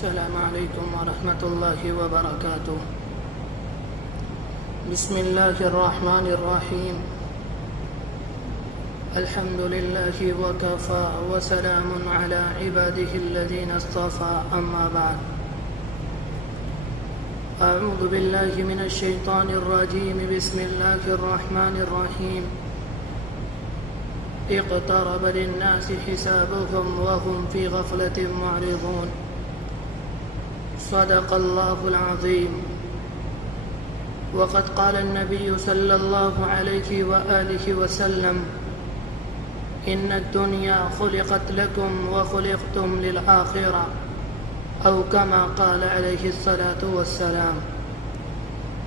السلام عليكم ورحمة الله وبركاته. بسم الله الرحمن الرحيم. الحمد لله وكفى وسلام على عباده الذين اصطفى. أما بعد، أعوذ بالله من الشيطان الرجيم. بسم الله الرحمن الرحيم. اقترب للناس حسابهم وهم في غفلة معرضون. صدق الله العظيم. وقد قال النبي صلى الله عليه وآله وسلم: إن الدنيا خلقت لكم وخلقتم للآخرة، أو كما قال عليه الصلاة والسلام.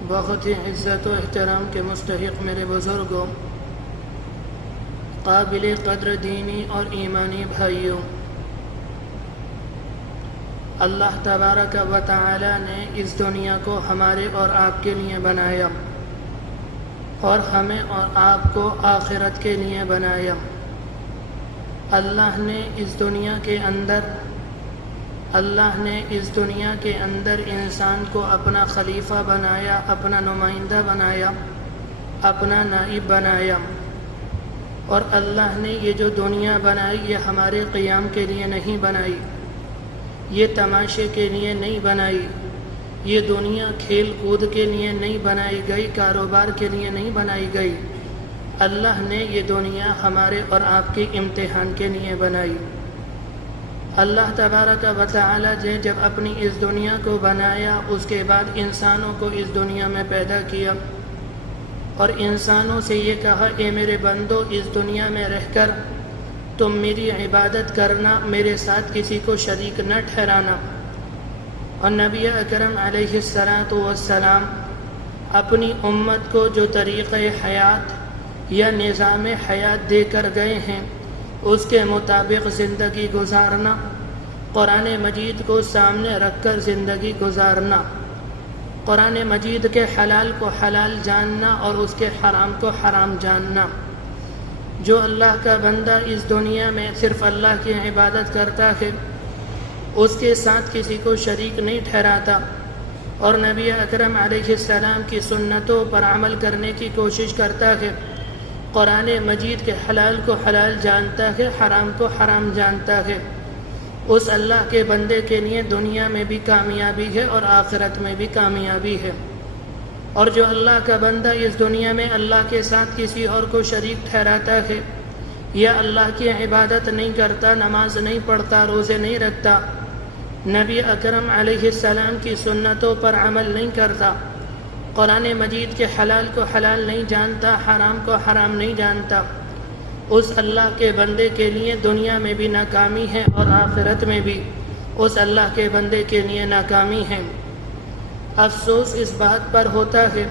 بہت ہی عزت و احترام کے مستحق میرے بزرگوں، قابل قدر دینی اور ایمانی بھائیوں، اللہ تبارک و تعالی نے اس دنیا کو ہمارے اور آپ کے لیے بنایا اور ہمیں اور آپ کو آخرت کے لیے بنایا۔ اللہ نے اس دنیا کے اندر انسان کو اپنا خلیفہ بنایا، اپنا نمائندہ بنایا، اپنا نائب بنایا۔ اور اللہ نے یہ جو دنیا بنائی یہ ہمارے قیام کے لیے نہیں بنائی، یہ تماشے کے لیے نہیں بنائی، یہ دنیا کھیل کود کے لیے نہیں بنائی گئی، کاروبار کے لیے نہیں بنائی گئی۔ اللہ نے یہ دنیا ہمارے اور آپ کے امتحان کے لیے بنائی۔ اللہ تبارک و تعالی نے جب اپنی اس دنیا کو بنایا، اس کے بعد انسانوں کو اس دنیا میں پیدا کیا اور انسانوں سے یہ کہا: اے میرے بندو، اس دنیا میں رہ کر تم میری عبادت کرنا، میرے ساتھ کسی کو شریک نہ ٹھہرانا۔ اور نبی اکرم علیہ السلام اپنی امت کو جو طریقہ حیات یا نظام حیات دے کر گئے ہیں، اس کے مطابق زندگی گزارنا، قرآن مجید کو سامنے رکھ کر زندگی گزارنا، قرآن مجید کے حلال کو حلال جاننا اور اس کے حرام کو حرام جاننا۔ جو اللہ کا بندہ اس دنیا میں صرف اللہ کی عبادت کرتا ہے، اس کے ساتھ کسی کو شریک نہیں ٹھہراتا اور نبی اکرم علیہ السلام کی سنتوں پر عمل کرنے کی کوشش کرتا ہے، قرآن مجید کے حلال کو حلال جانتا ہے، حرام کو حرام جانتا ہے، اس اللہ کے بندے کے لیے دنیا میں بھی کامیابی ہے اور آخرت میں بھی کامیابی ہے۔ اور جو اللہ کا بندہ اس دنیا میں اللہ کے ساتھ کسی اور کو شریک ٹھہراتا ہے یا اللہ کی عبادت نہیں کرتا، نماز نہیں پڑھتا، روزے نہیں رکھتا، نبی اکرم علیہ السلام کی سنتوں پر عمل نہیں کرتا، قرآن مجید کے حلال کو حلال نہیں جانتا، حرام کو حرام نہیں جانتا، اس اللہ کے بندے کے لیے دنیا میں بھی ناکامی ہے اور آخرت میں بھی اس اللہ کے بندے کے لیے ناکامی ہے۔ افسوس اس بات پر ہوتا ہے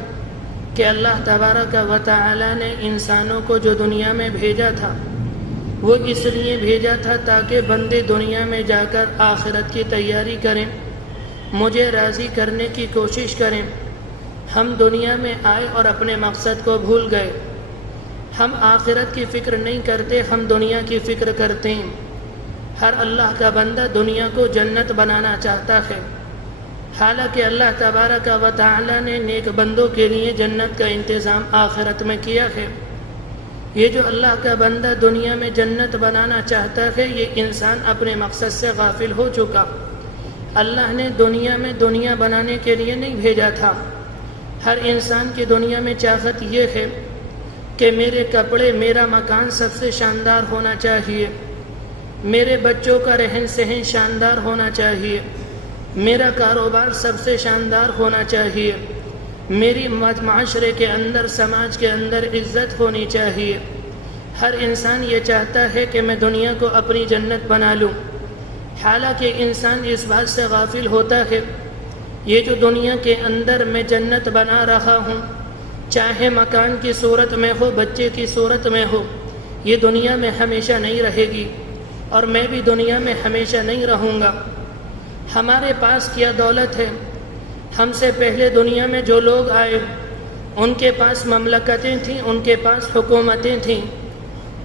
کہ اللہ تبارک و تعالی نے انسانوں کو جو دنیا میں بھیجا تھا، وہ اس لیے بھیجا تھا تاکہ بندے دنیا میں جا کر آخرت کی تیاری کریں، مجھے راضی کرنے کی کوشش کریں۔ ہم دنیا میں آئے اور اپنے مقصد کو بھول گئے، ہم آخرت کی فکر نہیں کرتے، ہم دنیا کی فکر کرتے ہیں۔ ہر اللہ کا بندہ دنیا کو جنت بنانا چاہتا ہے، حالانکہ اللہ تبارک و تعالی نے نیک بندوں کے لیے جنت کا انتظام آخرت میں کیا ہے۔ یہ جو اللہ کا بندہ دنیا میں جنت بنانا چاہتا ہے، یہ انسان اپنے مقصد سے غافل ہو چکا۔ اللہ نے دنیا میں دنیا بنانے کے لیے نہیں بھیجا تھا۔ ہر انسان کی دنیا میں چاہت یہ ہے کہ میرے کپڑے، میرا مکان سب سے شاندار ہونا چاہیے، میرے بچوں کا رہن سہن شاندار ہونا چاہیے، میرا کاروبار سب سے شاندار ہونا چاہیے، میری معاشرے کے اندر، سماج کے اندر عزت ہونی چاہیے۔ ہر انسان یہ چاہتا ہے کہ میں دنیا کو اپنی جنت بنا لوں، حالانکہ انسان اس بات سے غافل ہوتا ہے یہ جو دنیا کے اندر میں جنت بنا رہا ہوں، چاہے مکان کی صورت میں ہو، بچے کی صورت میں ہو، یہ دنیا میں ہمیشہ نہیں رہے گی اور میں بھی دنیا میں ہمیشہ نہیں رہوں گا۔ ہمارے پاس کیا دولت ہے؟ ہم سے پہلے دنیا میں جو لوگ آئے ان کے پاس مملکتیں تھیں، ان کے پاس حکومتیں تھیں،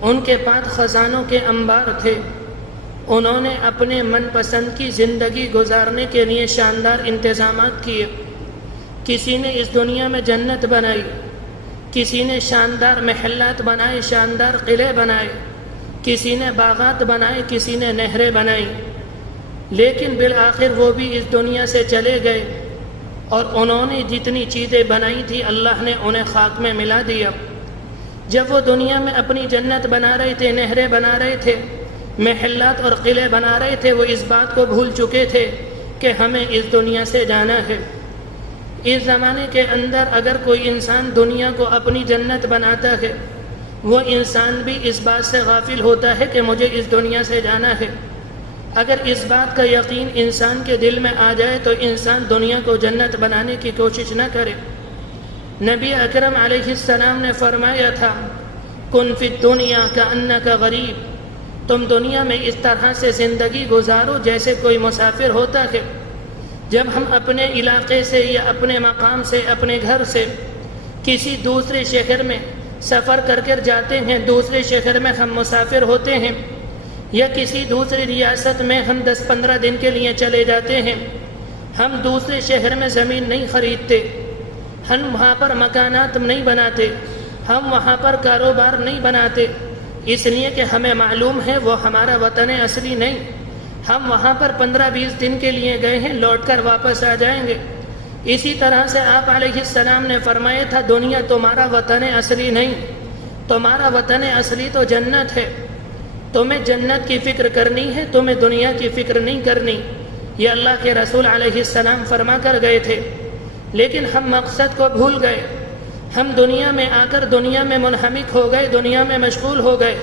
ان کے پاس خزانوں کے انبار تھے، انہوں نے اپنے من پسند کی زندگی گزارنے کے لیے شاندار انتظامات کیے۔ کسی نے اس دنیا میں جنت بنائی، کسی نے شاندار محلات بنائے، شاندار قلعے بنائے، کسی نے باغات بنائے، کسی نے نہریں بنائی، لیکن بالآخر وہ بھی اس دنیا سے چلے گئے اور انہوں نے جتنی چیزیں بنائی تھی اللہ نے انہیں خاک میں ملا دیا۔ جب وہ دنیا میں اپنی جنت بنا رہے تھے، نہریں بنا رہے تھے، محلات اور قلعے بنا رہے تھے، وہ اس بات کو بھول چکے تھے کہ ہمیں اس دنیا سے جانا ہے۔ اس زمانے کے اندر اگر کوئی انسان دنیا کو اپنی جنت بناتا ہے، وہ انسان بھی اس بات سے غافل ہوتا ہے کہ مجھے اس دنیا سے جانا ہے۔ اگر اس بات کا یقین انسان کے دل میں آ جائے تو انسان دنیا کو جنت بنانے کی کوشش نہ کرے۔ نبی اکرم علیہ السلام نے فرمایا تھا، کن فی الدنیا کأنک غریب، تم دنیا میں اس طرح سے زندگی گزارو جیسے کوئی مسافر ہوتا ہے۔ جب ہم اپنے علاقے سے یا اپنے مقام سے، اپنے گھر سے کسی دوسرے شہر میں سفر کر کر جاتے ہیں، دوسرے شہر میں ہم مسافر ہوتے ہیں، یا کسی دوسری ریاست میں ہم 10-15 دن کے لیے چلے جاتے ہیں، ہم دوسرے شہر میں زمین نہیں خریدتے، ہم وہاں پر مکانات نہیں بناتے، ہم وہاں پر کاروبار نہیں بناتے، اس لیے کہ ہمیں معلوم ہے وہ ہمارا وطن اصلی نہیں، ہم وہاں پر 15-20 دن کے لیے گئے ہیں، لوٹ کر واپس آ جائیں گے۔ اسی طرح سے آپ علیہ السلام نے فرمایا تھا، دنیا تمہارا وطن اصلی نہیں، تمہارا وطن اصلی تو جنت ہے، تمہیں جنت کی فکر کرنی ہے، تمہیں دنیا کی فکر نہیں کرنی۔ یہ اللہ کے رسول علیہ السلام فرما کر گئے تھے، لیکن ہم مقصد کو بھول گئے، ہم دنیا میں آ کر دنیا میں منہمک ہو گئے، دنیا میں مشغول ہو گئے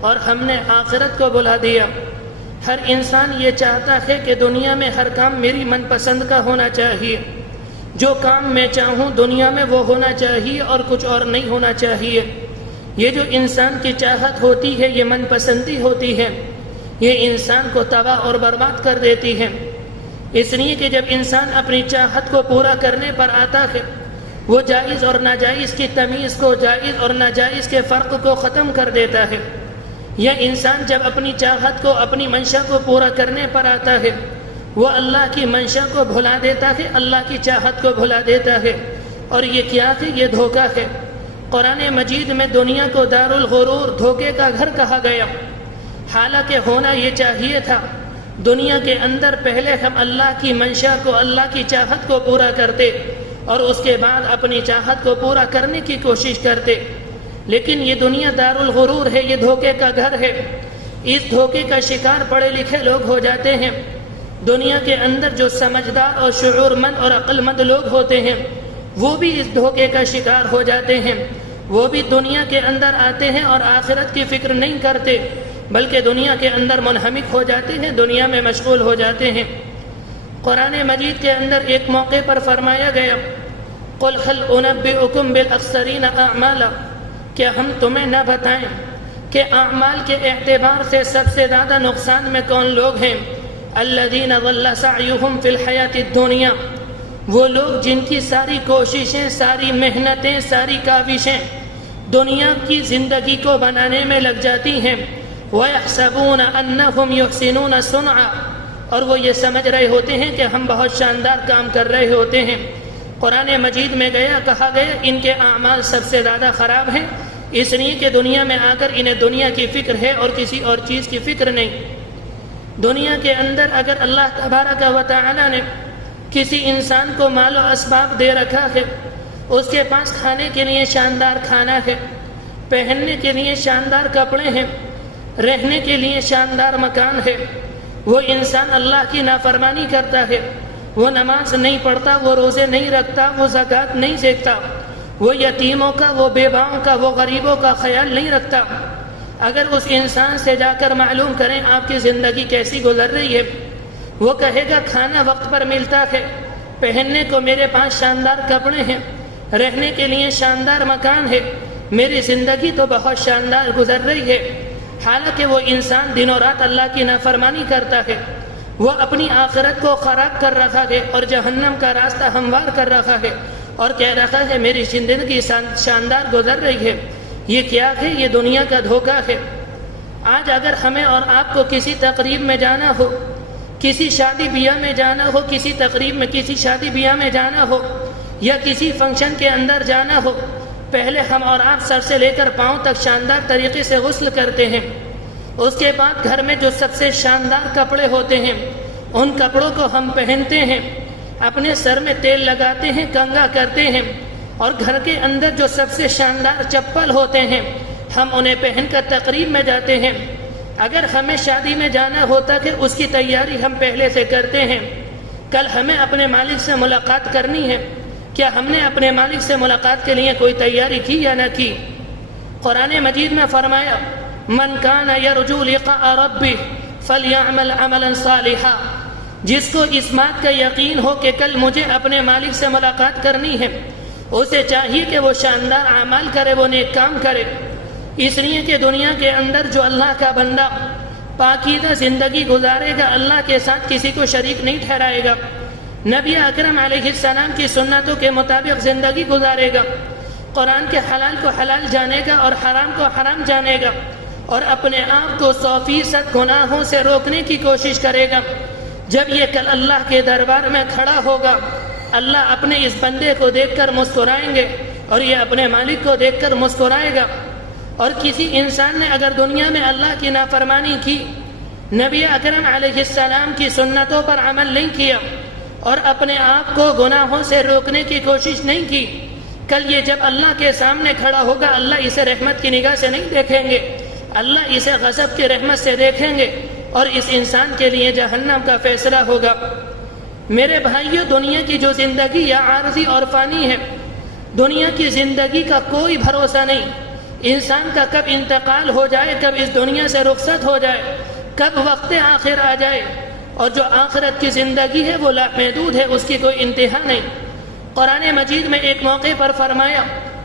اور ہم نے آخرت کو بھلا دیا۔ ہر انسان یہ چاہتا ہے کہ دنیا میں ہر کام میری من پسند کا ہونا چاہیے، جو کام میں چاہوں دنیا میں وہ ہونا چاہیے اور کچھ اور نہیں ہونا چاہیے۔ یہ جو انسان کی چاہت ہوتی ہے، یہ من پسندی ہوتی ہے، یہ انسان کو تباہ اور برباد کر دیتی ہے۔ اس لیے کہ جب انسان اپنی چاہت کو پورا کرنے پر آتا ہے، وہ جائز اور ناجائز کی تمیز کو، جائز اور ناجائز کے فرق کو ختم کر دیتا ہے۔ یہ انسان جب اپنی چاہت کو، اپنی منشا کو پورا کرنے پر آتا ہے، وہ اللہ کی منشا کو بھلا دیتا ہے، اللہ کی چاہت کو بھلا دیتا ہے، اور یہ کیا ہے؟ یہ دھوکہ ہے۔ قرآن مجید میں دنیا کو دار الغرور، دھوکے کا گھر کہا گیا، حالانکہ ہونا یہ چاہیے تھا دنیا کے اندر پہلے ہم اللہ کی منشا کو، اللہ کی چاہت کو پورا کرتے اور اس کے بعد اپنی چاہت کو پورا کرنے کی کوشش کرتے، لیکن یہ دنیا دار الغرور ہے، یہ دھوکے کا گھر ہے۔ اس دھوکے کا شکار پڑھے لکھے لوگ ہو جاتے ہیں۔ دنیا کے اندر جو سمجھدار اور شعور مند اور عقل مند لوگ ہوتے ہیں، وہ بھی اس دھوکے کا شکار ہو جاتے ہیں۔ وہ بھی دنیا کے اندر آتے ہیں اور آخرت کی فکر نہیں کرتے، بلکہ دنیا کے اندر منہمک ہو جاتے ہیں، دنیا میں مشغول ہو جاتے ہیں۔ قرآن مجید کے اندر ایک موقع پر فرمایا گیا، قُلْ هَلْ أُنَبِّئُكُمْ بِالْأَخْسَرِينَ أَعْمَالًا، کہ ہم تمہیں نہ بتائیں کہ اعمال کے اعتبار سے سب سے زیادہ نقصان میں کون لوگ ہیں؟ الَّذِينَ ضَلَّ سَعْيُهُمْ فِي الْحَيَاةِ الدُّنْيَا، وہ لوگ جن کی ساری کوششیں، ساری محنتیں، ساری کاوشیں دنیا کی زندگی کو بنانے میں لگ جاتی ہیں۔ وَيَحْسَبُونَ أَنَّهُمْ يُحْسِنُونَ صُنْعًا، اور وہ یہ سمجھ رہے ہوتے ہیں کہ ہم بہت شاندار کام کر رہے ہوتے ہیں۔ قرآن مجید میں کہا گیا ان کے اعمال سب سے زیادہ خراب ہیں، اس لیے کہ دنیا میں آ کر انہیں دنیا کی فکر ہے اور کسی اور چیز کی فکر نہیں۔ دنیا کے اندر اگر اللہ تبارک و تعالی نے کسی انسان کو مال و اسباب دے رکھا ہے، اس کے پاس کھانے کے لیے شاندار کھانا ہے، پہننے کے لیے شاندار کپڑے ہیں، رہنے کے لیے شاندار مکان ہے، وہ انسان اللہ کی نافرمانی کرتا ہے، وہ نماز نہیں پڑھتا، وہ روزے نہیں رکھتا، وہ زکوٰۃ نہیں دیتا، وہ یتیموں کا، وہ بیواؤں کا، وہ غریبوں کا خیال نہیں رکھتا۔ اگر اس انسان سے جا کر معلوم کریں آپ کی زندگی کیسی گزر رہی ہے، وہ کہے گا کھانا وقت پر ملتا ہے، پہننے کو میرے پاس شاندار کپڑے ہیں، رہنے کے لیے شاندار مکان ہے، میری زندگی تو بہت شاندار گزر رہی ہے، حالانکہ وہ انسان دن و رات اللہ کی نافرمانی کرتا ہے، وہ اپنی آخرت کو خراب کر رکھا ہے اور جہنم کا راستہ ہموار کر رکھا ہے اور کہہ رکھا ہے میری زندگی شاندار گزر رہی ہے۔ یہ کیا ہے؟ یہ دنیا کا دھوکہ ہے۔ آج اگر ہمیں اور آپ کو کسی تقریب میں جانا ہو، کسی شادی بیاہ میں جانا ہو، کسی تقریب میں کسی شادی بیاہ میں جانا ہو یا کسی فنکشن کے اندر جانا ہو، پہلے ہم اور آپ سر سے لے کر پاؤں تک شاندار طریقے سے غسل کرتے ہیں۔ اس کے بعد گھر میں جو سب سے شاندار کپڑے ہوتے ہیں ان کپڑوں کو ہم پہنتے ہیں، اپنے سر میں تیل لگاتے ہیں، کنگھا کرتے ہیں، اور گھر کے اندر جو سب سے شاندار چپل ہوتے ہیں ہم انہیں پہن کر تقریب میں جاتے ہیں۔ اگر ہمیں شادی میں جانا ہوتا کہ اس کی تیاری ہم پہلے سے کرتے ہیں۔ کل ہمیں اپنے مالک سے ملاقات کرنی ہے، کیا ہم نے اپنے مالک سے ملاقات کے لیے کوئی تیاری کی یا نہ کی؟ قرآن مجید میں فرمایا من کان یرجو لقاء ربہ فلیعمل عملا صالحا، جس کو اس بات کا یقین ہو کہ کل مجھے اپنے مالک سے ملاقات کرنی ہے، اسے چاہیے کہ وہ شاندار اعمال کرے، وہ نیک کام کرے۔ اس لیے کہ دنیا کے اندر جو اللہ کا بندہ پاکیزہ زندگی گزارے گا، اللہ کے ساتھ کسی کو شریک نہیں ٹھہرائے گا، نبی اکرم علیہ السلام کی سنتوں کے مطابق زندگی گزارے گا، قرآن کے حلال کو حلال جانے گا اور حرام کو حرام جانے گا، اور اپنے آپ کو 100% گناہوں سے روکنے کی کوشش کرے گا، جب یہ کل اللہ کے دربار میں کھڑا ہوگا، اللہ اپنے اس بندے کو دیکھ کر مسکرائیں گے اور یہ اپنے مالک کو دیکھ کر مسکرائے گا۔ اور کسی انسان نے اگر دنیا میں اللہ کی نافرمانی کی، نبی اکرم علیہ السلام کی سنتوں پر عمل نہیں کیا اور اپنے آپ کو گناہوں سے روکنے کی کوشش نہیں کی، کل یہ جب اللہ کے سامنے کھڑا ہوگا، اللہ اسے رحمت کی نگاہ سے نہیں دیکھیں گے، اللہ اسے غضب کی رحمت سے دیکھیں گے اور اس انسان کے لیے جہنم کا فیصلہ ہوگا۔ میرے بھائیو، دنیا کی جو زندگی یا عارضی اور فانی ہے، دنیا کی زندگی کا کوئی بھروسہ نہیں، انسان کا کب انتقال ہو جائے، کب اس دنیا سے رخصت ہو جائے، کب وقت آخر آ جائے، اور جو آخرت کی زندگی ہے وہ لامحدود ہے، اس کی کوئی انتہا نہیں۔ قرآن مجید میں ایک موقع پر فرمایا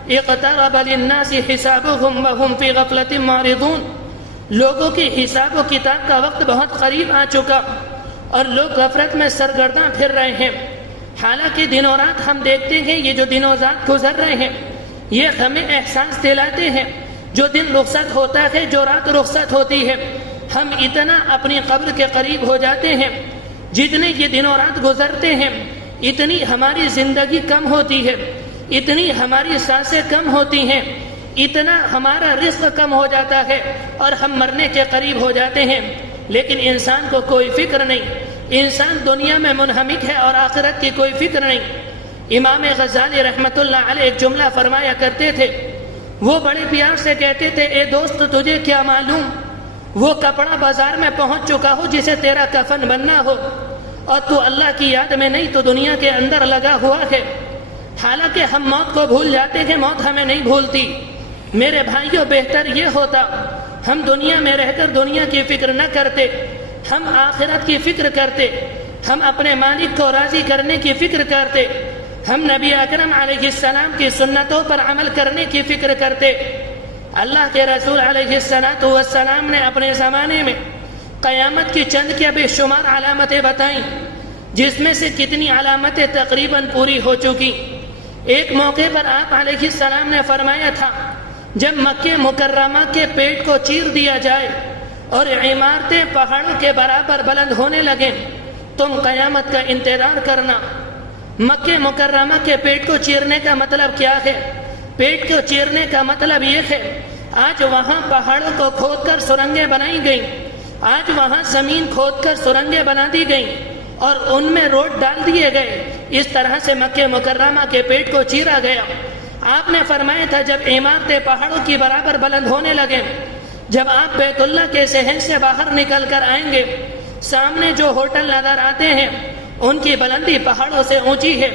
اقترب للناس حسابهم وهم في غفلة معرضون، لوگوں کے حساب و کتاب کا وقت بہت قریب آ چکا اور لوگ غفلت میں سرگرداں پھر رہے ہیں۔ حالانکہ دن و رات ہم دیکھتے ہیں، یہ جو دن و رات گزر رہے ہیں یہ ہمیں احساس دلاتے ہیں، جو دن رخصت ہوتا ہے، جو رات رخصت ہوتی ہے، ہم اتنا اپنی قبر کے قریب ہو جاتے ہیں، جتنے یہ دن و رات گزرتے ہیں اتنی ہماری زندگی کم ہوتی ہے، اتنی ہماری سانسیں کم ہوتی ہیں، اتنا ہمارا رزق کم ہو جاتا ہے اور ہم مرنے کے قریب ہو جاتے ہیں، لیکن انسان کو کوئی فکر نہیں، انسان دنیا میں منہمک ہے اور آخرت کی کوئی فکر نہیں۔ امام غزالی رحمت اللہ علیہ ایک جملہ فرمایا کرتے تھے، وہ بڑے پیار سے کہتے تھے اے دوست تجھے کیا معلوم، وہ کپڑا بازار میں پہنچ چکا ہو جسے تیرا کفن بننا ہو، اور تو اللہ کی یاد میں نہیں تو دنیا کے اندر لگا ہوا ہے۔ حالانکہ ہم موت کو بھول جاتے ہیں، موت ہمیں نہیں بھولتی۔ میرے بھائیوں، بہتر یہ ہوتا ہم دنیا میں رہ کر دنیا کی فکر نہ کرتے، ہم آخرت کی فکر کرتے، ہم اپنے مالک کو راضی کرنے کی فکر کرتے، ہم نبی اکرم علیہ السلام کی سنتوں پر عمل کرنے کی فکر کرتے۔ اللہ کے رسول علیہ السلام نے اپنے زمانے میں قیامت کی چند کیا بے شمار علامتیں بتائیں، جس میں سے کتنی علامتیں تقریباً پوری ہو چکی۔ ایک موقع پر آپ علیہ السلام نے فرمایا تھا جب مکہ مکرمہ کے پیٹ کو چیر دیا جائے اور عمارتیں پہاڑوں کے برابر بلند ہونے لگیں، تم قیامت کا انتظار کرنا۔ مکہ مکرمہ کے پیٹ کو چیرنے کا مطلب کیا ہے؟ پیٹ کو چیرنے کا مطلب یہ ہے آج وہاں پہاڑوں کو کھود کر سرنگیں بنائی گئیں، آج وہاں زمین کھود کر سرنگیں بنا دی گئیں اور ان میں روڈ ڈال دیے گئے، اس طرح سے مکہ مکرمہ کے پیٹ کو چیرا گیا۔ آپ نے فرمایا تھا جب عمارتیں پہاڑوں کی برابر بلند ہونے لگیں، جب آپ بیت اللہ کے صحن سے باہر نکل کر آئیں گے، سامنے جو ہوٹل نظر آتے ہیں ان کی بلندی پہاڑوں سے اونچی ہے۔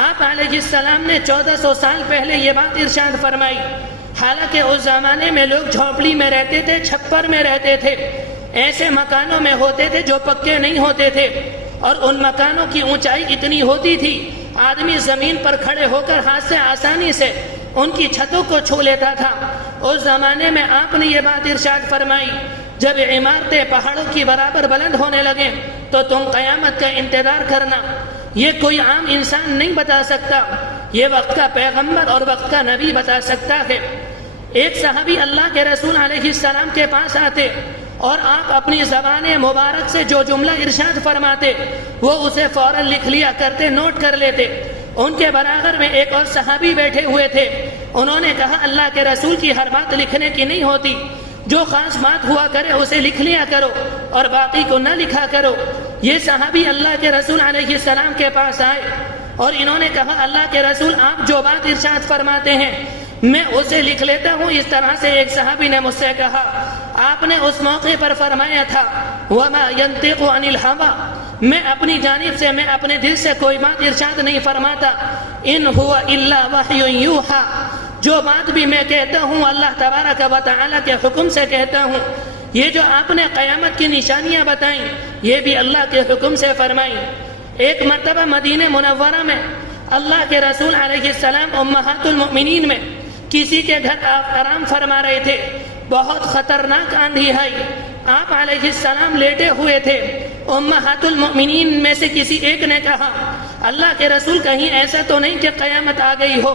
آپ علیہ السلام نے 1400 سال پہلے یہ بات ارشاد فرمائی، حالانکہ اس زمانے میں لوگ جھونپڑی میں رہتے تھے، چھپر میں رہتے تھے، ایسے مکانوں میں ہوتے تھے جو پکے نہیں ہوتے تھے، اور ان مکانوں کی اونچائی اتنی ہوتی تھی آدمی زمین پر کھڑے ہو کر ہاتھ سے آسانی سے ان کی چھتوں کو چھو لیتا تھا۔ اس زمانے میں آپ نے یہ بات ارشاد فرمائی جب عمارتیں پہاڑوں کی برابر بلند ہونے لگیں تو تم قیامت کا انتظار کرنا۔ یہ کوئی عام انسان نہیں بتا سکتا، یہ وقت کا پیغمبر اور وقت کا نبی بتا سکتا ہے۔ ایک صحابی اللہ کے رسول علیہ السلام کے پاس آتے اور آپ اپنی زبان مبارک سے جو جملہ ارشاد فرماتے وہ اسے فوراً لکھ لیا کرتے، نوٹ کر لیتے۔ ان کے برابر میں ایک اور صحابی بیٹھے ہوئے تھے، انہوں نے کہا اللہ کے رسول کی ہر بات لکھنے کی نہیں ہوتی، جو خاص بات ہوا کرے اسے لکھ لیا کرو اور باقی کو نہ لکھا کرو۔ یہ صحابی اللہ کے رسول علیہ السلام کے پاس آئے اور انہوں نے کہا اللہ کے رسول آپ جو بات ارشاد فرماتے ہیں میں اسے لکھ لیتا ہوں۔ اس طرح سے ایک صحابی نے مجھ سے کہا، آپ نے اس موقع پر فرمایا تھا وَمَا يَنْطِقُ عَنِ الْهَوَىٰ، میں اپنی جانب سے، میں اپنے دل سے کوئی بات ارشاد نہیں فرماتا، إِنْ هُوَ إِلَّا وَحْيٌ يُوحَىٰ، جو بات بھی میں کہتا ہوں اللہ تبارک و تعالیٰ کے حکم سے کہتا ہوں۔ یہ جو آپ نے قیامت کی نشانیاں بتائیں یہ بھی اللہ کے حکم سے فرمائیں۔ ایک مرتبہ مدینہ منورہ میں اللہ کے رسول علیہ السلام امہات المؤمنین میں کسی کے گھر آرام فرما رہے تھے، بہت خطرناک آندھی آئی، آپ علیہ السلام لیٹے ہوئے تھے۔ امہات المؤمنین میں سے کسی ایک نے کہا اللہ کے رسول کہیں ایسا تو نہیں کہ قیامت آ گئی ہو؟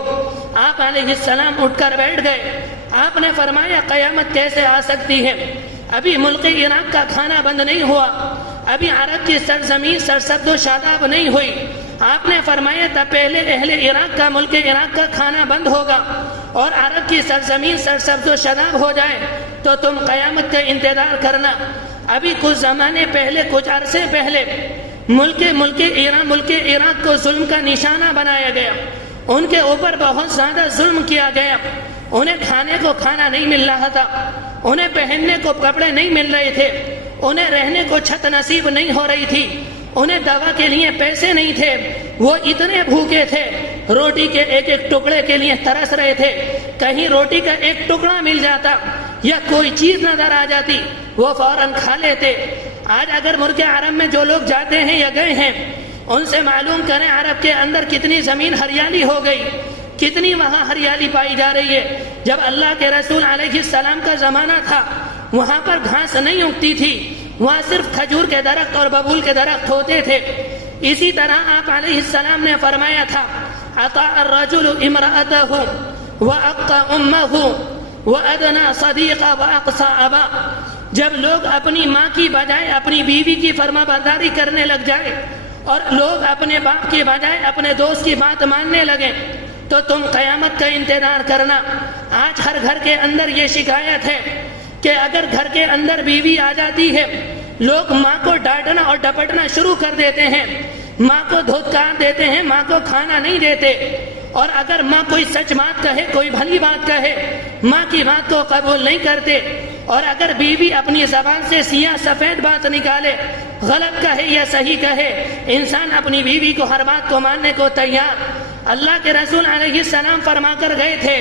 آپ علیہ السلام اٹھ کر بیٹھ گئے۔ آپ نے فرمایا قیامت کیسے آ سکتی ہے؟ ابھی ملک عراق کا کھانا بند نہیں ہوا، ابھی عرب کی سرزمین سرسبز و شاداب نہیں ہوئی۔ آپ نے فرمایا تھا پہلے اہل عراق کا، ملک عراق کا کھانا بند ہوگا اور عرب کی سرزمین سرسبز و شاداب ہو جائے تو تم قیامت کا انتظار کرنا۔ ابھی کچھ زمانے پہلے، کچھ عرصے پہلے ملک عراق کو ظلم کا نشانہ بنایا گیا، ان کے اوپر بہت زیادہ ظلم کیا گیا۔ انہیں کھانے کو کھانا نہیں مل رہا تھا، انہیں پہننے کو کپڑے نہیں مل رہے تھے، انہیں رہنے کو چھت نصیب نہیں ہو رہی تھی، انہیں دوا کے لیے پیسے نہیں تھے، وہ اتنے بھوکے تھے، روٹی کے ایک ایک ٹکڑے کے لیے ترس رہے تھے۔ کہیں روٹی کا ایک ٹکڑا مل جاتا یا کوئی چیز نظر آ جاتی وہ فوراً کھا لیتے۔ آج اگر ملک عرب میں جو لوگ جاتے ہیں یا گئے ہیں ان سے معلوم کریں عرب کے اندر کتنی زمین ہریالی ہو گئی، کتنی وہاں ہریالی پائی جا رہی ہے۔ جب اللہ کے رسول علیہ السلام کا زمانہ تھا وہاں پر گھاس نہیں اگتی تھی، وہاں صرف کھجور کے درخت اور ببول کے درخت ہوتے تھے۔ اسی طرح آپ علیہ السلام نے فرمایا تھا اطاع الرجل امرأته وأقى أمه وأدنى صديقا وأقصى أبا، جب لوگ اپنی ماں کی بجائے اپنی بیوی کی فرما برداری کرنے لگ جائے اور لوگ اپنے باپ کی بجائے اپنے دوست کی بات ماننے لگے تو تم قیامت کا انتظار کرنا۔ آج ہر گھر کے اندر یہ شکایت ہے کہ اگر گھر کے اندر بیوی آ جاتی ہے لوگ ماں کو ڈانٹنا اور ڈپٹنا شروع کر دیتے ہیں، ماں کو دھتکار دیتے ہیں، ماں کو کھانا نہیں دیتے، اور اگر ماں کوئی سچ بات کہے، کوئی بھلی بات کہے، ماں کی بات کو قبول نہیں کرتے، اور اگر بیوی اپنی زبان سے سیاہ سفید بات نکالے، غلط کہے یا صحیح کہے، انسان اپنی بیوی کو ہر بات کو ماننے کو تیار۔ اللہ کے رسول علیہ السلام فرما کر گئے تھے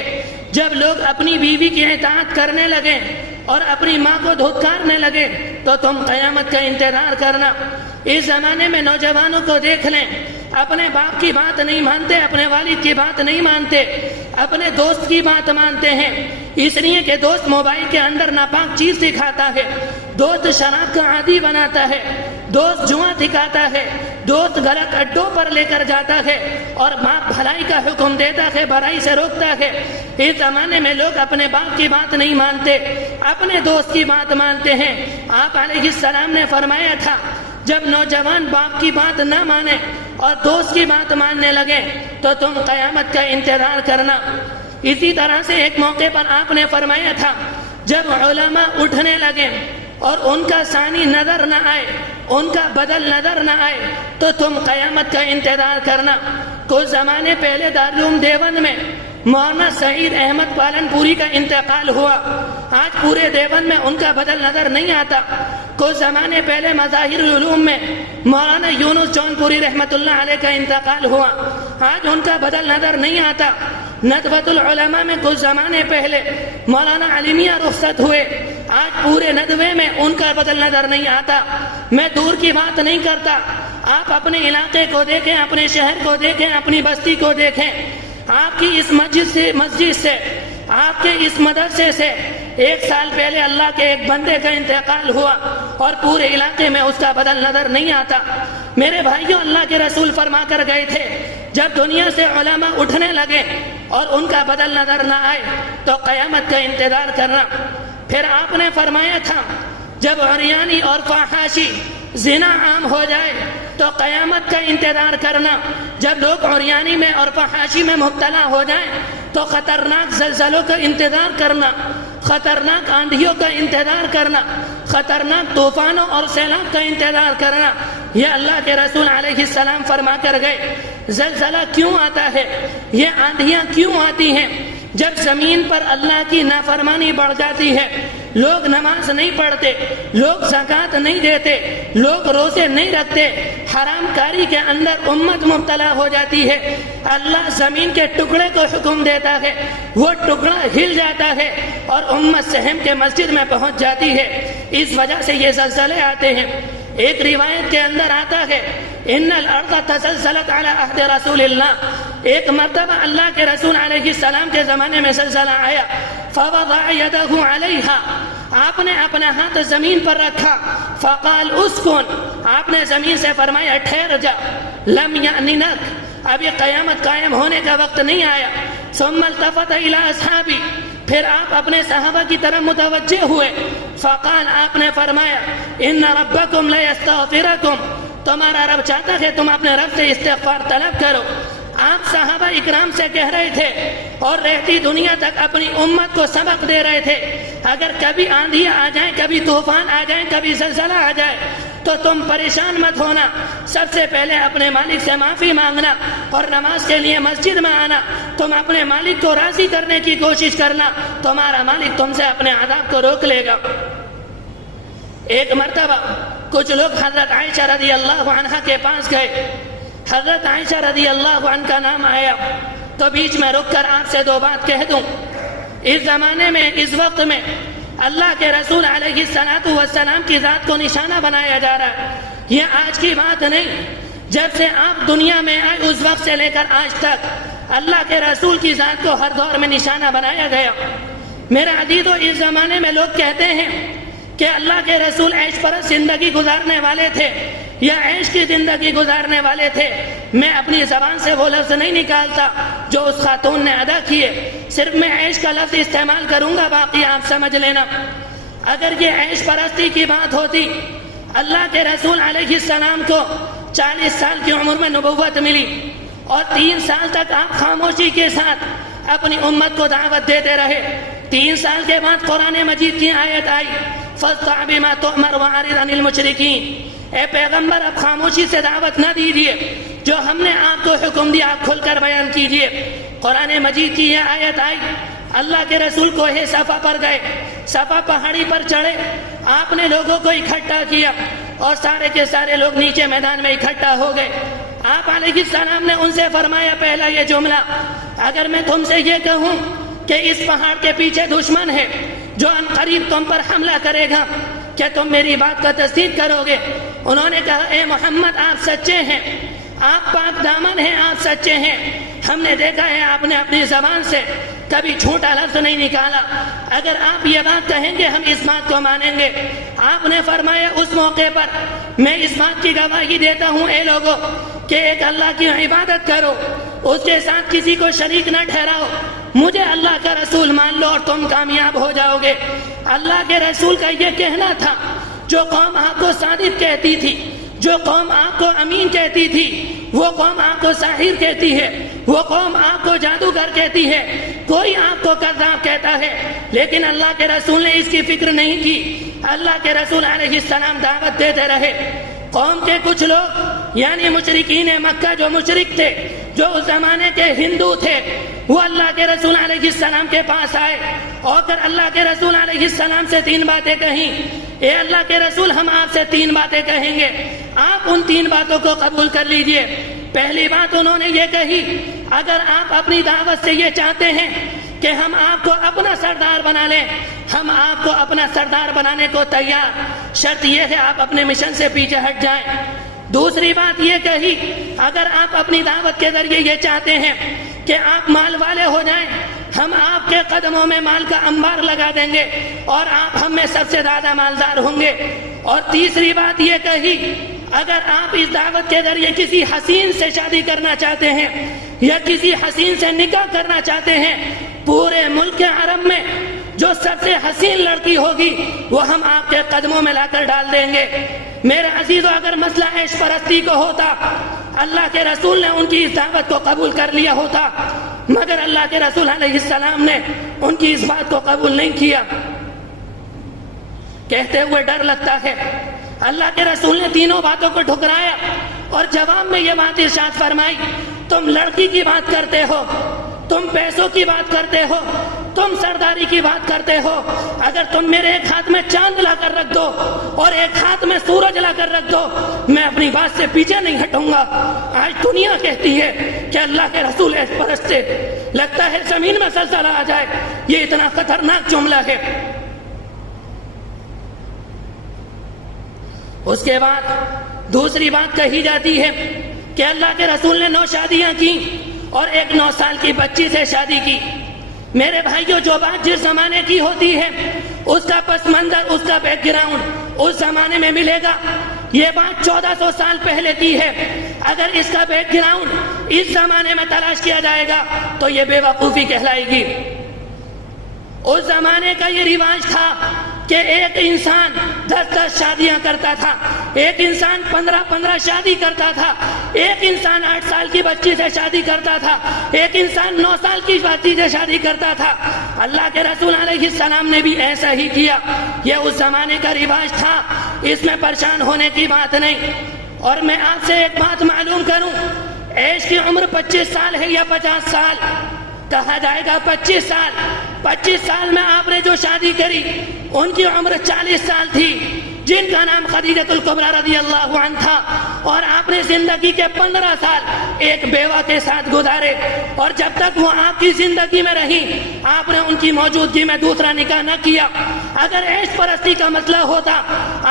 جب لوگ اپنی بیوی کی اطاعت کرنے لگے اور اپنی ماں کو دھتکارنے لگے تو تم قیامت کا انتظار کرنا۔ اس زمانے میں نوجوانوں کو دیکھ لیں، اپنے باپ کی بات نہیں مانتے، اپنے والد کی بات نہیں مانتے، اپنے دوست کی بات مانتے ہیں، اس لیے کہ دوست موبائل کے اندر ناپاک چیز دکھاتا ہے، دوست شراب کا عادی بناتا ہے، دوست جوا دکھاتا ہے، دوست غلط اڈوں پر لے کر جاتا ہے اور باپ بھلائی کا حکم دیتا ہے، برائی سے روکتا ہے۔ اس زمانے میں لوگ اپنے باپ کی بات نہیں مانتے، اپنے دوست کی بات مانتے ہیں۔ آپ علیہ السلام نے فرمایا تھا جب نوجوان باپ کی بات نہ مانے اور دوست کی بات ماننے لگے تو تم قیامت کا انتظار کرنا۔ اسی طرح سے ایک موقع پر آپ نے فرمایا تھا جب علماء اٹھنے لگے اور ان کا ثانی نظر نہ آئے، ان کا بدل نظر نہ آئے تو تم قیامت کا انتظار کرنا۔ کچھ زمانے پہلے دارالعلوم دیوبند میں مولانا سعید احمد پالن پوری کا انتقال ہوا، آج پورے دیوبند میں ان کا بدل نظر نہیں آتا۔ کچھ زمانے پہلے مظاہر العلوم میں مولانا یونس جون پوری رحمت اللہ علیہ کا انتقال ہوا، آج ان کا بدل نظر نہیں آتا۔ ندوۃ العلماء میں کچھ زمانے پہلے مولانا علی میاں رخصت ہوئے، آج پورے ندوے میں ان کا بدل نظر نہیں آتا۔ میں دور کی بات نہیں کرتا، آپ اپنے علاقے کو دیکھیں، اپنے شہر کو دیکھیں، اپنی بستی کو دیکھیں۔ آپ کی اس مسجد سے آپ کے اس مدرسے سے 1 سال پہلے اللہ کے ایک بندے کا انتقال ہوا اور پورے علاقے میں اس کا بدل نظر نہیں آتا۔ میرے بھائیوں، اللہ کے رسول فرما کر گئے تھے جب دنیا سے علماء اٹھنے لگے اور ان کا بدل نظر نہ آئے تو قیامت کا انتظار کرنا۔ پھر آپ نے فرمایا تھا جب عریانی اور فحاشی زنا عام ہو جائے تو قیامت کا انتظار کرنا۔ جب لوگ عریانی میں اور فحاشی میں مبتلا ہو جائیں تو خطرناک زلزلوں کا انتظار کرنا، خطرناک آندھیوں کا انتظار کرنا، خطرناک طوفانوں اور سیلاب کا انتظار کرنا۔ یہ اللہ کے رسول علیہ السلام فرما کر گئے زلزلہ کیوں آتا ہے، یہ آندھیاں کیوں آتی ہیں؟ جب زمین پر اللہ کی نافرمانی بڑھ جاتی ہے، لوگ نماز نہیں پڑھتے، لوگ زکوٰۃ نہیں دیتے، لوگ روزے نہیں رکھتے، حرام کاری کے اندر امت مبتلا ہو جاتی ہے، اللہ زمین کے ٹکڑے کو حکم دیتا ہے، وہ ٹکڑا ہل جاتا ہے اور امت سہم کے مسجد میں پہنچ جاتی ہے۔ اس وجہ سے یہ زلزلے آتے ہیں۔ ایک روایت کے اندر آتا ہے ان الارض تزلزلت علی عہد رسول اللہ، ایک مرتبہ اللہ کے رسول علیہ السلام کے زمانے میں زلزلہ آیا، فوضع یدہ علیہا، آپ نے اپنا ہاتھ زمین پر رکھا، فقال اسکن، آپ نے زمین سے فرمایا ٹھہر جا، لم یأننک، ابھی قیامت قائم ہونے کا وقت نہیں آیا، ثم التفت الی اصحابی، پھر آپ اپنے صحابہ کی طرف متوجہ ہوئے، فقال، آپ نے فرمایا ان ربکم لیستغفرکم، تمہارا رب چاہتا ہے تم اپنے رب سے استغفار طلب کرو۔ آپ صحابہ اکرام سے کہہ رہے تھے اور رہتی دنیا تک اپنی امت کو سبق دے رہے تھے، اگر کبھی آندھی آ جائیں، کبھی طوفان آ جائیں، کبھی زلزلہ آ جائے تو تم پریشان مت ہونا، سب سے پہلے اپنے مالک سے معافی مانگنا اور نماز کے لیے مسجد میں آنا، تم اپنے مالک کو راضی کرنے کی کوشش کرنا، تمہارا مالک تم سے اپنے عذاب کو روک لے گا۔ ایک مرتبہ کچھ لوگ حضرت عائشہ رضی اللہ عنہا کے پاس گئے، حضرت عائشہ رضی اللہ عنہ کا نام آیا تو بیچ میں رک کر آپ سے دو بات کہہ دوں۔ اس زمانے میں، اس وقت میں اللہ کے رسول علیہ السلام کی ذات کو نشانہ بنایا جا رہا ہے، یہ آج کی بات نہیں، جب سے آپ دنیا میں آئے اس وقت سے لے کر آج تک اللہ کے رسول کی ذات کو ہر دور میں نشانہ بنایا گیا۔ میرے عزیزو، اس زمانے میں لوگ کہتے ہیں کہ اللہ کے رسول عیش پرست زندگی گزارنے والے تھے یا عیش کی زندگی گزارنے والے تھے۔ میں اپنی زبان سے وہ لفظ نہیں نکالتا جو اس خاتون نے ادا کیے، صرف میں عیش کا لفظ استعمال کروں گا، باقی آپ سمجھ لینا۔ اگر یہ عیش پرستی کی بات ہوتی، اللہ کے رسول علیہ السلام کو 40 سال کی عمر میں نبوت ملی اور 3 سال تک آپ خاموشی کے ساتھ اپنی امت کو دعوت دیتے رہے۔ 3 سال کے بعد قرآن مجید کی آیت آئی، فاصدع بما تؤمر واعرض عن المشرکین، اے پیغمبر اب خاموشی سے دعوت نہ دیجیے، جو ہم نے آپ کو حکم دیا آپ کھل کر بیان کیجیے۔ قرآن مجید کی یہ آیت آئی، اللہ کے رسول کوہ صفا پر گئے، صفا پہاڑی پر چڑھے، آپ نے لوگوں کو اکٹھا کیا اور سارے کے سارے لوگ نیچے میدان میں اکٹھا ہو گئے۔ آپ علیہ السلام نے ان سے فرمایا پہلا یہ جملہ، اگر میں تم سے یہ کہوں کہ اس پہاڑ کے پیچھے دشمن ہے جو ان قریب تم پر حملہ کرے گا، کیا تم میری بات کا تصدیق کرو گے؟ انہوں نے کہا اے محمد آپ سچے ہیں، آپ پاک دامن ہیں، آپ سچے ہیں، ہم نے دیکھا ہے آپ نے اپنی زبان سے کبھی جھوٹا لفظ نہیں نکالا، اگر آپ یہ بات کہیں گے ہم اس بات کو مانیں گے۔ آپ نے فرمایا اس موقع پر میں اس بات کی گواہی دیتا ہوں اے لوگوں کہ ایک اللہ کی عبادت کرو، اس کے ساتھ کسی کو شریک نہ ٹھہراؤ، مجھے اللہ کا رسول مان لو اور تم کامیاب ہو جاؤ گے۔ اللہ کے رسول کا یہ کہنا تھا، جو قوم آپ کو صادق کہتی تھی، جو قوم آپ کو امین کہتی تھی، وہ قوم آپ کو ساحر کہتی ہے، وہ قوم آپ کو جادوگر کہتی ہے، کوئی آپ کو کذاب کہتا ہے، لیکن اللہ کے رسول نے اس کی فکر نہیں کی۔ اللہ کے رسول علیہ السلام دعوت دیتے رہے۔ قوم کے کچھ لوگ یعنی مشرکین مکہ جو مشرک تھے، جو اس زمانے کے ہندو تھے، وہ اللہ کے رسول علیہ السلام کے پاس آئے اور پھر اللہ کے رسول علیہ السلام سے 3 باتیں کہیں، اے اللہ کے رسول ہم آپ سے 3 باتیں کہیں گے، آپ ان 3 باتوں کو قبول کر لیجئے۔ پہلی بات انہوں نے یہ کہی، اگر آپ اپنی دعوت سے یہ چاہتے ہیں کہ ہم آپ کو اپنا سردار بنا لیں، ہم آپ کو اپنا سردار بنانے کو تیار، شرط یہ ہے آپ اپنے مشن سے پیچھے ہٹ جائیں۔ دوسری بات یہ کہی، اگر آپ اپنی دعوت کے ذریعے یہ چاہتے ہیں کہ آپ مال والے ہو جائیں، ہم آپ کے قدموں میں مال کا انبار لگا دیں گے اور آپ ہم میں سب سے زیادہ مالدار ہوں گے۔ اور تیسری بات یہ کہی، اگر آپ اس دعوت کے ذریعے کسی حسین سے شادی کرنا چاہتے ہیں یا کسی حسین سے نکاح کرنا چاہتے ہیں، پورے ملک عرب میں جو سب سے حسین لڑکی ہوگی وہ ہم آپ کے قدموں میں لا کر ڈال دیں گے۔ میرے عزیزو، اگر مسئلہ عیش پرستی کو ہوتا، اللہ کے رسول نے ان کی اس دعوت کو قبول کر لیا ہوتا، مگر اللہ کے رسول علیہ السلام نے ان کی اس بات کو قبول نہیں کیا۔ کہتے ہوئے ڈر لگتا ہے، اللہ کے رسول نے تینوں باتوں کو ٹھکرایا اور جواب میں یہ بات ارشاد فرمائی، تم لڑکی کی بات کرتے ہو، تم پیسوں کی بات کرتے ہو، تم سرداری کی بات کرتے ہو، اگر تم میرے ایک ہاتھ میں چاند لا کر رکھ دو اور ایک ہاتھ میں سورج لا کر رکھ دو، میں اپنی بات سے پیچھے نہیں ہٹوں گا۔ آج دنیا کہتی ہے کہ اللہ کے رسول عیش پرست تھے، لگتا ہے زمین میں زلزلہ آ جائے، یہ اتنا خطرناک جملہ ہے۔ اس کے بعد دوسری بات کہی جاتی ہے کہ اللہ کے رسول نے 9 شادیاں کی اور ایک 9 سال کی بچی سے شادی کی۔ میرے بھائیوں، جو بات جس زمانے کی ہوتی ہے اس کا پس منظر، اس کا بیک گراؤنڈ اس زمانے میں ملے گا۔ یہ بات 1400 سال پہلے کی ہے، اگر اس کا بیک گراؤنڈ اس زمانے میں تلاش کیا جائے گا تو یہ بے وقوفی کہلائے گی۔ اس زمانے کا یہ رواج تھا کہ ایک انسان 10 شادیاں کرتا تھا، ایک انسان 15 شادی کرتا تھا، ایک انسان 8 سال کی بچی سے شادی کرتا تھا، ایک انسان 9 سال کی بچی سے شادی کرتا تھا۔ اللہ کے رسول علیہ السلام نے بھی ایسا ہی کیا۔ یہ اس زمانے کا رواج تھا، اس میں پریشان ہونے کی بات نہیں۔ اور میں آپ سے ایک بات معلوم کروں، عیش کی عمر 25 سال ہے یا 50 سال؟ کہا جائے گا 25 سال۔ 25 سال میں آپ نے جو شادی کری ان کی عمر 40 سال تھی، جن کا نام خدیجہ الکبریٰ رضی اللہ عنہ تھا، اور آپ نے زندگی کے 15 سال ایک بیوہ کے ساتھ گزارے، اور جب تک وہ آپ کی زندگی میں رہی آپ نے ان کی موجودگی میں دوسرا نکاح نہ کیا۔ اگر عیش پرستی کا مسئلہ ہوتا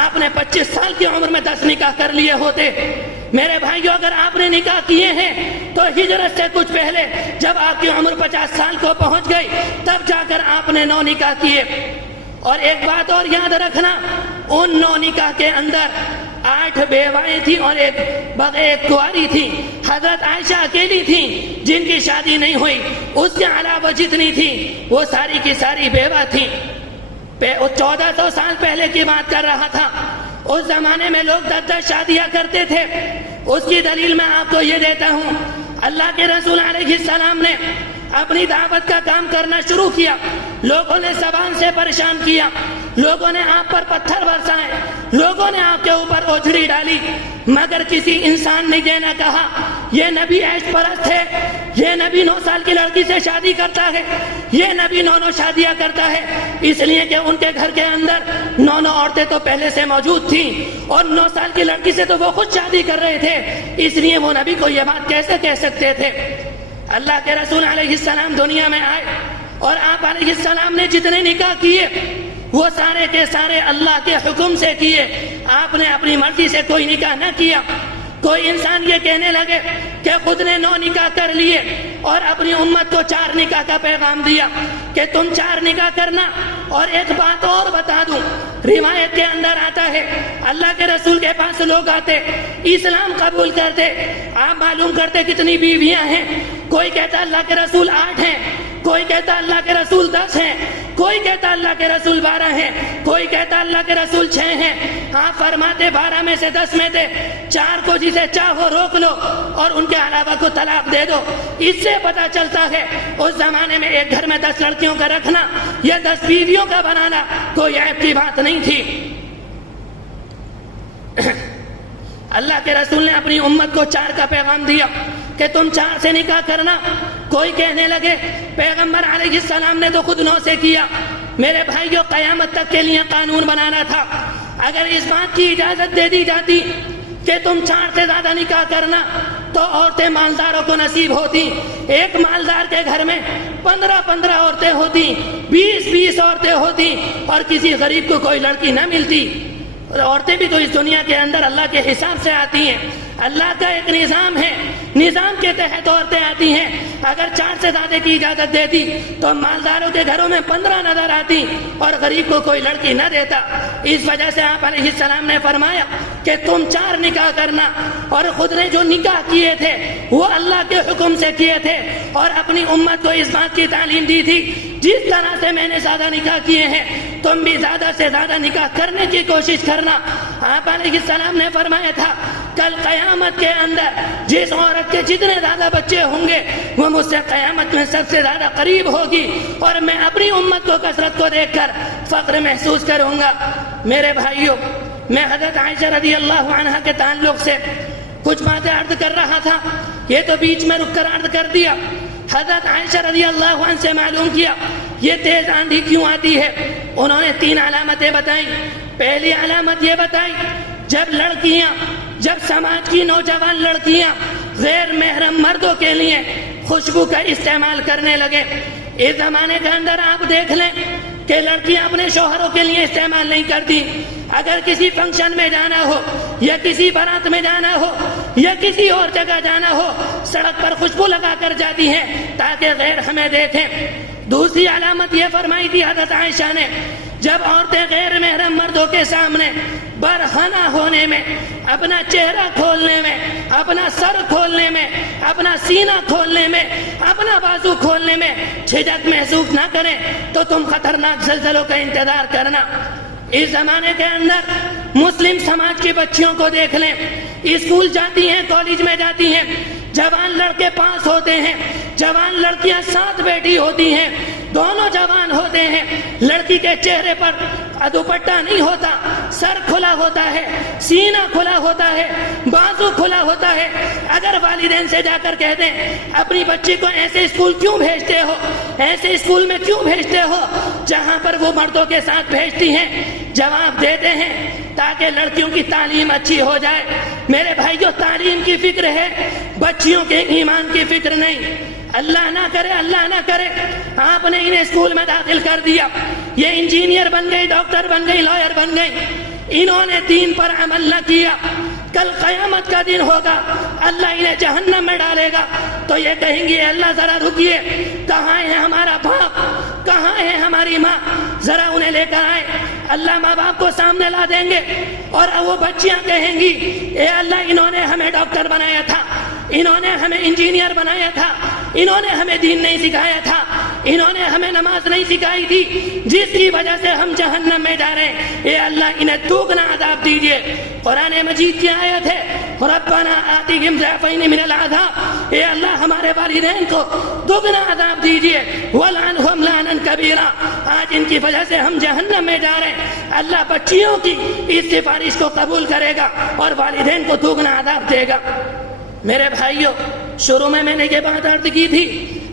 آپ نے 25 سال کی عمر میں 10 نکاح کر لیے ہوتے۔ میرے بھائیوں، اگر آپ نے نکاح کیے ہیں تو ہجرت سے کچھ پہلے، جب آپ کی عمر 50 سال کو پہنچ گئی تب جا کر آپ نے 9 نکاح کیے۔ اور ایک بات اور یاد رکھنا، ان 9 نکاح کے اندر 8 بیوائیں تھیں اور ایک کنواری تھی۔ حضرت عائشہ اکیلی تھیں جن کی شادی نہیں ہوئی، اس کے علاوہ جتنی تھیں وہ ساری کی ساری بیوہ تھیں۔ 1400 سال پہلے کی بات کر رہا تھا، اس زمانے میں لوگ 10 شادیاں کرتے تھے۔ اس کی دلیل میں آپ کو یہ دیتا ہوں، اللہ کے رسول علیہ السلام نے اپنی دعوت کا کام کرنا شروع کیا، لوگوں نے زبان سے پریشان کیا، لوگوں نے آپ پر پتھر برسائے، لوگوں نے آپ کے اوپر اوجھڑی ڈالی، مگر کسی انسان نے یہ نہ کہا یہ نبی عیش پرست ہے، یہ نبی 9 سال کی لڑکی سے شادی کرتا ہے، یہ نبی 9 شادیاں کرتا ہے، اس لیے کہ ان کے گھر کے اندر 9 عورتیں تو پہلے سے موجود تھیں، اور 9 سال کی لڑکی سے تو وہ خود شادی کر رہے تھے، اس لیے وہ نبی کو یہ بات کیسے کہہ سکتے تھے۔ اللہ کے رسول علیہ السلام دنیا میں آئے اور آپ علیہ السلام نے جتنے نکاح کیے وہ سارے کے سارے اللہ کے حکم سے کیے، آپ نے اپنی مرضی سے کوئی نکاح نہ کیا۔ کوئی انسان یہ کہنے لگے کہ خود نے 9 نکاح کر لیے اور اپنی امت کو 4 نکاح کا پیغام دیا کہ تم 4 نکاح کرنا۔ اور ایک بات اور بتا دوں، روایت کے اندر آتا ہے اللہ کے رسول کے پاس لوگ آتے، اسلام قبول کرتے، آپ معلوم کرتے کتنی بیویاں ہیں، کوئی کہتا اللہ کے رسول 8 ہیں، کوئی کہتا اللہ کے رسول 10 ہیں، کوئی کہتا اللہ کے رسول 12 ہیں، کوئی کہتا اللہ کے رسول 6 ہیں۔ آپ فرماتے 12 میں سے 10 میں سے 4 کو جسے چاہو روک لو اور ان کے علاوہ کو طلاق دے دو۔ اس سے پتہ چلتا ہے اس زمانے میں ایک گھر میں 10 لڑکیوں کا رکھنا یا 10 بیویوں کا بنانا کوئی عیب کی بات نہیں تھی۔ اللہ کے رسول نے اپنی امت کو 4 کا پیغام دیا کہ تم 4 سے نکاح کرنا۔ کوئی کہنے لگے پیغمبر علیہ السلام نے تو خود 9 سے کیا۔ میرے بھائیوں، قیامت تک کے لیے قانون بنانا تھا، اگر اس بات کی اجازت دے دی جاتی کہ تم 4 سے زیادہ نکاح کرنا تو عورتیں مالداروں کو نصیب ہوتی۔ ایک مالدار کے گھر میں 15 عورتیں ہوتی، 20 عورتیں ہوتی، اور کسی غریب کو کوئی لڑکی نہ ملتی۔ عورتیں بھی تو اس دنیا کے اندر اللہ کے حساب سے آتی ہیں. اللہ کا ایک نظام ہے, نظام کے تحت عورتیں آتی ہیں. اگر 4 سے زیادہ کی اجازت دیتی تو مالداروں کے گھروں میں 15 نظر آتی اور غریب کو کوئی لڑکی نہ دیتا. اس وجہ سے آپ علیہ السلام نے فرمایا کہ تم 4 نکاح کرنا, اور خود نے جو نکاح کیے تھے وہ اللہ کے حکم سے کیے تھے, اور اپنی امت کو اس بات کی تعلیم دی تھی جس طرح سے میں نے زیادہ نکاح کیے ہیں تم بھی زیادہ سے زیادہ نکاح کرنے کی کوشش کرنا. آپ علیہ السلام نے فرمایا تھا کل قیامت کے اندر جس عورت کے جتنے زیادہ بچے ہوں گے وہ مجھ سے قیامت میں سب سے زیادہ قریب ہوگی, اور میں اپنی امت کو کثرت کو دیکھ کر فخر محسوس کروں گا. میرے بھائیوں, میں حضرت عائشہ رضی اللہ عنہا کے تعلق سے کچھ باتیں عرض کر رہا تھا, یہ تو بیچ میں رک کر عرض کر دیا. حضرت عائشہ رضی اللہ عنہ سے معلوم کیا یہ تیز آندھی کیوں آتی ہے. انہوں نے 3 علامتیں بتائیں. پہلی علامت یہ بتائی, جب سماج کی نوجوان لڑکیاں غیر محرم مردوں کے لیے خوشبو کا استعمال کرنے لگے. اس زمانے کے اندر آپ دیکھ لیں کہ لڑکیاں اپنے شوہروں کے لیے استعمال نہیں کرتی. اگر کسی فنکشن میں جانا ہو یا کسی بارات میں جانا ہو یا کسی اور جگہ جانا ہو, سڑک پر خوشبو لگا کر جاتی ہیں تاکہ غیر ہمیں دیکھیں. دوسری علامت یہ فرمائی تھی حضرت عائشہ نے, جب عورتیں غیر محرم مردوں کے سامنے برہنہ ہونے میں, اپنا چہرہ کھولنے میں, اپنا سر کھولنے میں, اپنا سینہ کھولنے میں, اپنا بازو کھولنے میں جھجک محسوس نہ کریں تو تم خطرناک زلزلوں کا انتظار کرنا. اس زمانے کے اندر مسلم سماج کی بچیوں کو دیکھ لیں, اسکول جاتی ہیں, کالج میں جاتی ہیں, جوان لڑکے پاس ہوتے ہیں, جوان لڑکیاں ساتھ بیٹھی ہوتی ہیں, دونوں جوان ہوتے ہیں. لڑکی کے چہرے پر دوپٹہ نہیں ہوتا, سر کھلا ہوتا ہے, سینہ کھلا ہوتا ہے, بازو کھلا ہوتا ہے. اگر والدین سے جا کر کہہ دیں اپنی بچی کو ایسے اسکول کیوں بھیجتے ہو, ایسے اسکول میں کیوں بھیجتے ہو جہاں پر وہ مردوں کے ساتھ بھیجتی ہیں, جواب دیتے ہیں تاکہ لڑکیوں کی تعلیم اچھی ہو جائے. میرے بھائیوں, تعلیم کی فکر ہے, بچیوں کے ایمان کی فکر نہیں. اللہ نہ کرے آپ نے انہیں اسکول میں داخل کر دیا, یہ انجینئر بن گئی, ڈاکٹر بن گئی, لائر بن گئی, انہوں نے دین پر عمل نہ کیا. کل قیامت کا دن ہوگا, اللہ انہیں جہنم میں ڈالے گا تو یہ کہیں گے اللہ ذرا رکیے, کہاں ہے ہمارا باپ, کہاں ہے ہماری ماں, ذرا انہیں لے کر آئے. اللہ ماں باپ کو سامنے لا دیں گے اور وہ بچیاں کہیں گی اے اللہ انہوں نے ہمیں ڈاکٹر بنایا تھا, انہوں نے ہمیں انجینئر بنایا تھا, انہوں نے ہمیں دین نہیں سکھایا تھا, انہوں نے ہمیں نماز نہیں سکھائی تھی جس کی وجہ سے ہم جہنم میں جا رہے ہیں. اے اللہ انہیں دوگنا عذاب دیجئے. قرآن مجید کی آیت ہے ربنا آتیہم ضعفین من العذاب, اے اللہ ہمارے والدین کو دوگنا عذاب دیجئے, ولعنہم لعنا کبیرا, آج ان کی وجہ سے ہم جہنم میں جا رہے ہیں. اللہ بچیوں کی اس سفارش کو قبول کرے گا اور والدین کو دوگنا عذاب دے گا. میرے بھائیوں, شروع میں نے یہ بات عرض کی تھی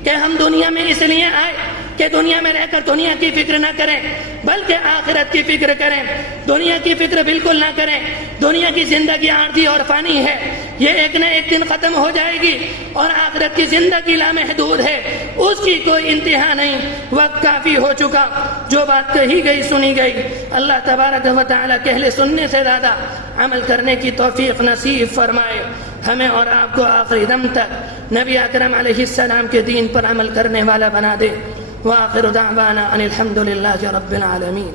کہ ہم دنیا میں اس لیے آئے کہ دنیا میں رہ کر دنیا کی فکر نہ کریں بلکہ آخرت کی فکر کریں. دنیا کی فکر بالکل نہ کریں. دنیا کی زندگی عارضی اور فانی ہے, یہ ایک نہ ایک دن ختم ہو جائے گی, اور آخرت کی زندگی لامحدود ہے, اس کی کوئی انتہا نہیں. وقت کافی ہو چکا, جو بات کہی گئی سنی گئی. اللہ تبارک و تعالیٰ کہ اہل سننے سے زیادہ عمل کرنے کی توفیق نصیب فرمائے. ہمیں اور آپ کو آخری دم تک نبی اکرم علیہ السلام کے دین پر عمل کرنے والا بنا دے. وآخر دعوانا ان الحمد للہ رب العالمین.